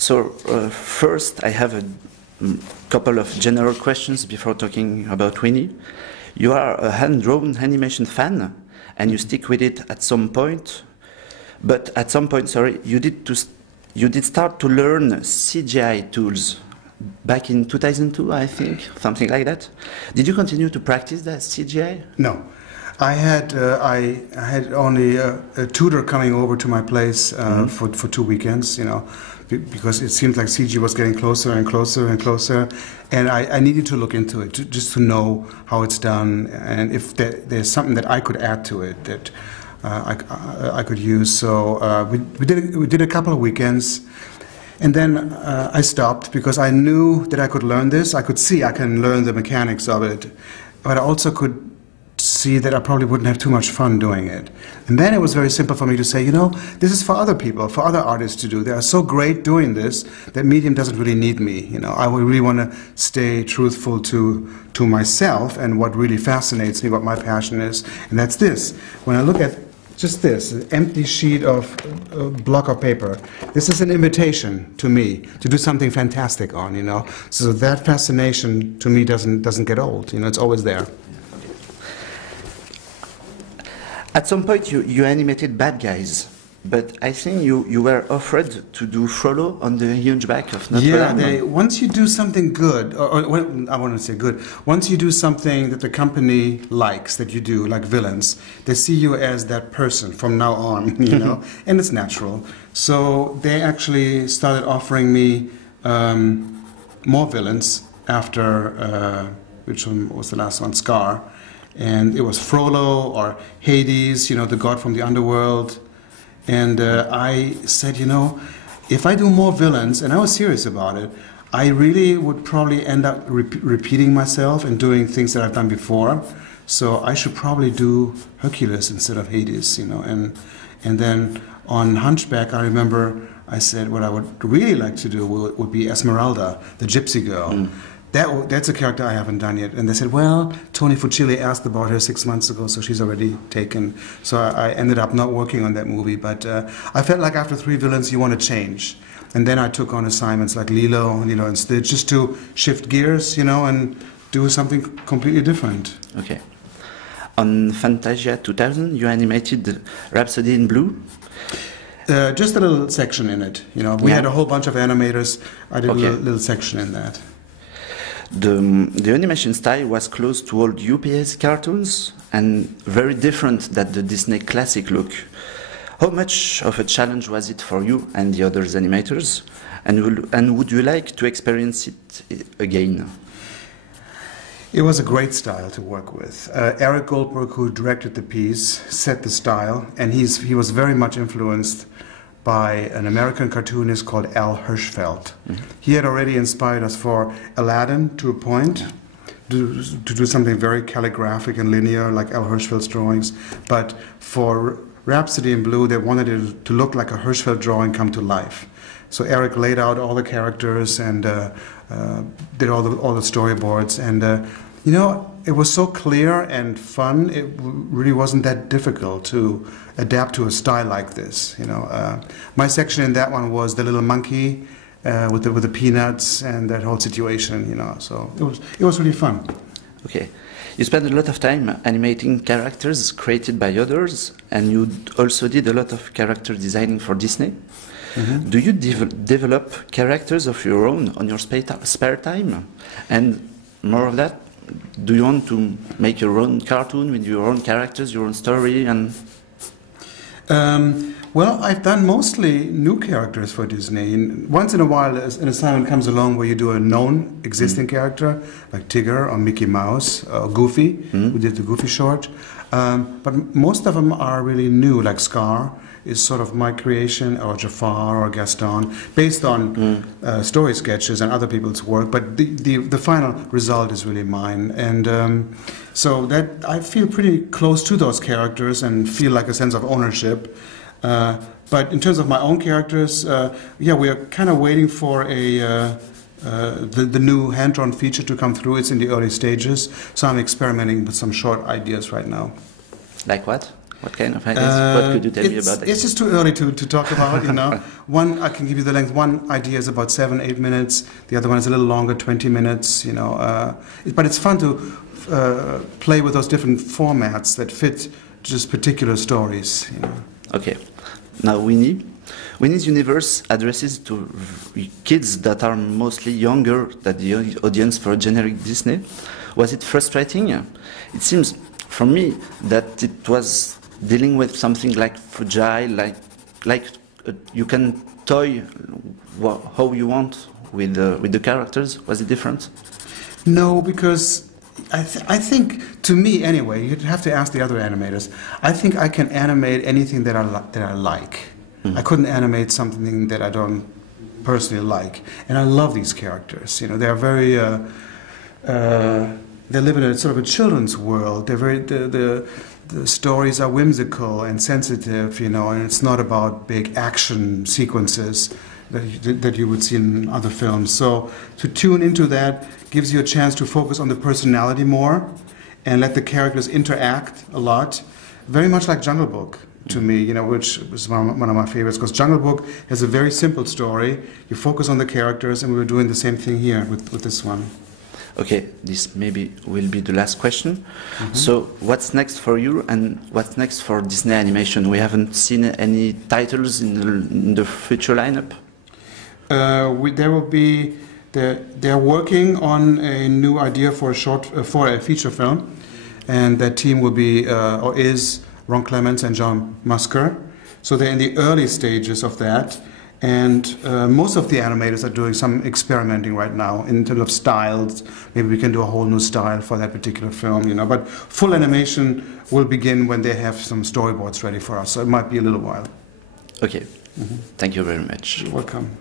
So first, I have a couple of general questions before talking about Winnie. You are a hand-drawn animation fan, and you stick with it at some point. But at some point, sorry, you did start to learn CGI tools back in 2002, I think, something like that. Did you continue to practice that CGI? No. I had only a tutor coming over to my place for 2 weekends, you know, because it seemed like CG was getting closer and closer and closer, and I needed to look into it just to know how it's done and if there's something that I could add to it that I could use. So we did a couple of weekends, and then I stopped because I knew that I could learn this. I could see I can learn the mechanics of it, but I also could see that I probably wouldn't have too much fun doing it. And then it was very simple for me to say, you know, this is for other people, for other artists to do. They are so great doing this that medium doesn't really need me. You know, I really want to stay truthful to myself and what really fascinates me, what my passion is, and that's this. When I look at just this, an empty sheet of block of paper, this is an invitation to me to do something fantastic on, you know. So that fascination to me doesn't get old, you know, it's always there. At some point, you animated bad guys, but I think you were offered to do Frollo on the Hunchback of Notre Dame. Yeah, once you do something good, or I want to say good, once you do something that the company likes that you do, like villains, they see you as that person from now on, you know, and it's natural. So they actually started offering me more villains after, which one was the last one, Scar. And it was Frollo or Hades, you know, the god from the underworld. And I said, you know, if I do more villains, and I was serious about it, I really would probably end up repeating myself and doing things that I've done before. So I should probably do Hercules instead of Hades, you know. And then on Hunchback, I remember I said what I would really like to do would be Esmeralda, the gypsy girl. Mm. That's a character I haven't done yet. And they said, well, Tony Fucilli asked about her 6 months ago, so she's already taken. So I ended up not working on that movie. But I felt like after 3 villains, you want to change. And then I took on assignments like Lilo, you know, and Stitch, just to shift gears, you know, and do something completely different. Okay. On Fantasia 2000, you animated Rhapsody in Blue. Just a little section in it. You know, we had a whole bunch of animators. I did a little section in that. The animation style was close to old UPS cartoons and very different than the Disney classic look. How much of a challenge was it for you and the other animators? And would you like to experience it again? It was a great style to work with. Eric Goldberg, who directed the piece, set the style, and he was very much influenced by an American cartoonist called Al Hirschfeld. Mm-hmm. He had already inspired us for Aladdin to a point, to do something very calligraphic and linear like Al Hirschfeld's drawings. But for Rhapsody in Blue, they wanted it to look like a Hirschfeld drawing come to life. So Eric laid out all the characters and did all the storyboards. And you know, it was so clear and fun. It really wasn't that difficult to adapt to a style like this. You know, my section in that one was the little monkey with the peanuts and that whole situation. You know, so it was really fun. Okay, you spent a lot of time animating characters created by others, and you also did a lot of character designing for Disney. Mm-hmm. Do you develop characters of your own on your spare time? And more of that, do you want to make your own cartoon with your own characters, your own story? And well, I've done mostly new characters for Disney. And once in a while, an assignment comes along where you do a known existing character, like Tigger or Mickey Mouse or Goofy. We did the Goofy short. But most of them are really new, like Scar is sort of my creation, or Jafar or Gaston, based on story sketches and other people's work. But the final result is really mine. And so that I feel pretty close to those characters and feel like a sense of ownership. But in terms of my own characters, yeah, we are kind of waiting for the new hand-drawn feature to come through. It's in the early stages, so I'm experimenting with some short ideas right now. Like what? What kind of ideas? What could you tell me about that? It's just too early to talk about, you know. One, I can give you the length. One idea is about 7-8 minutes. The other one is a little longer, 20 minutes, you know. But it's fun to play with those different formats that fit just particular stories, you know. Okay. Now, Winnie. Winnie's universe addresses to kids that are mostly younger than the audience for generic Disney. Was it frustrating? It seems, for me, that it was dealing with something like fragile, like you can toy how you want with the characters. Was it different? No, because I think, to me anyway, you'd have to ask the other animators. I think I can animate anything that I like. I couldn't animate something that I don't personally like. And I love these characters. You know, they're very. They live in a sort of a children's world. They're very. The stories are whimsical and sensitive. You know, and it's not about big action sequences that you would see in other films. So to tune into that gives you a chance to focus on the personality more, and let the characters interact a lot. Very much like Jungle Book. To me, you know, which was one of my favorites, because Jungle Book has a very simple story. You focus on the characters, and we were doing the same thing here with this one. Okay, this maybe will be the last question. So, what's next for you, and what's next for Disney Animation? We haven't seen any titles in the future lineup. There will be. They're working on a new idea for a feature film, and that team will be or is Ron Clements and John Musker. So they're in the early stages of that, and most of the animators are doing some experimenting right now in terms of styles. Maybe we can do a whole new style for that particular film, you know. But full animation will begin when they have some storyboards ready for us. So it might be a little while. Okay. Thank you very much. You're welcome.